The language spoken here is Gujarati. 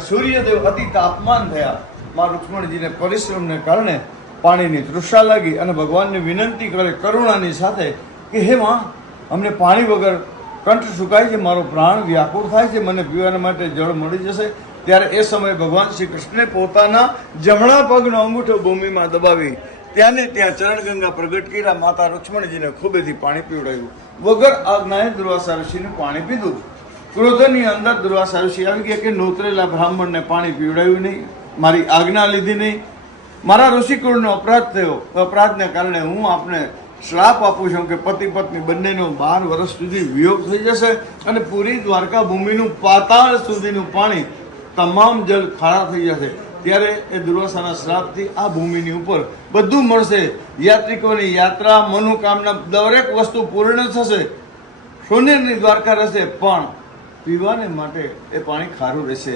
સૂર્યદેવ અતિ તાપમાન થયા. માં રુક્ષ્મણજીને પરિશ્રમને કારણે પાણીની તૃષા લાગી અને ભગવાનને વિનંતી કરે કરુણાની સાથે કે હે માં, અમને પાણી વગર કંઠ સુકાય છે, મારો પ્રાણ વ્યાકુળ થાય છે, મને પીવાના માટે જળ મળી જશે. ત્યારે એ સમયે ભગવાન શ્રી કૃષ્ણે પોતાના જમણા પગનો અંગૂઠો ભૂમિમાં દબાવી ત્યાં ચરણગંગા પ્રગટ કર્યા. માતા રુક્ષ્મણજીને ખૂબેથી પાણી પીવડાવ્યું. વગર આજ્ઞાએ દુર્વાસા ઋષિને પાણી પીધું. ક્રોધની અંદર દુર્વાસા ઋષિ આવી ગયા કે નોતરેલા બ્રાહ્મણને પાણી પીવડાવ્યું નહીં, મારી આજ્ઞા લીધી નહીં, મારા ઋષિકુળનો અપરાધ થયો. અપરાધને કારણે હું આપને શ્રાપ આપું છું કે પતિ પત્ની બંનેનો 12 વર્ષ સુધી વિયોગ થઈ જશે અને પૂરી દ્વારકા ભૂમિનું પાતાળ સુધીનું પાણી, તમામ જળ ખારા થઈ જશે. ત્યારે એ દુર્વાસાના શ્રાપથી આ ભૂમિની ઉપર બધું મળશે. યાત્રિકોની યાત્રા, મનોકામના દરેક વસ્તુ પૂર્ણ થશે. સોનેરની દ્વારકા રહેશે, પણ પીવાને માટે એ પાણી ખારું રહેશે.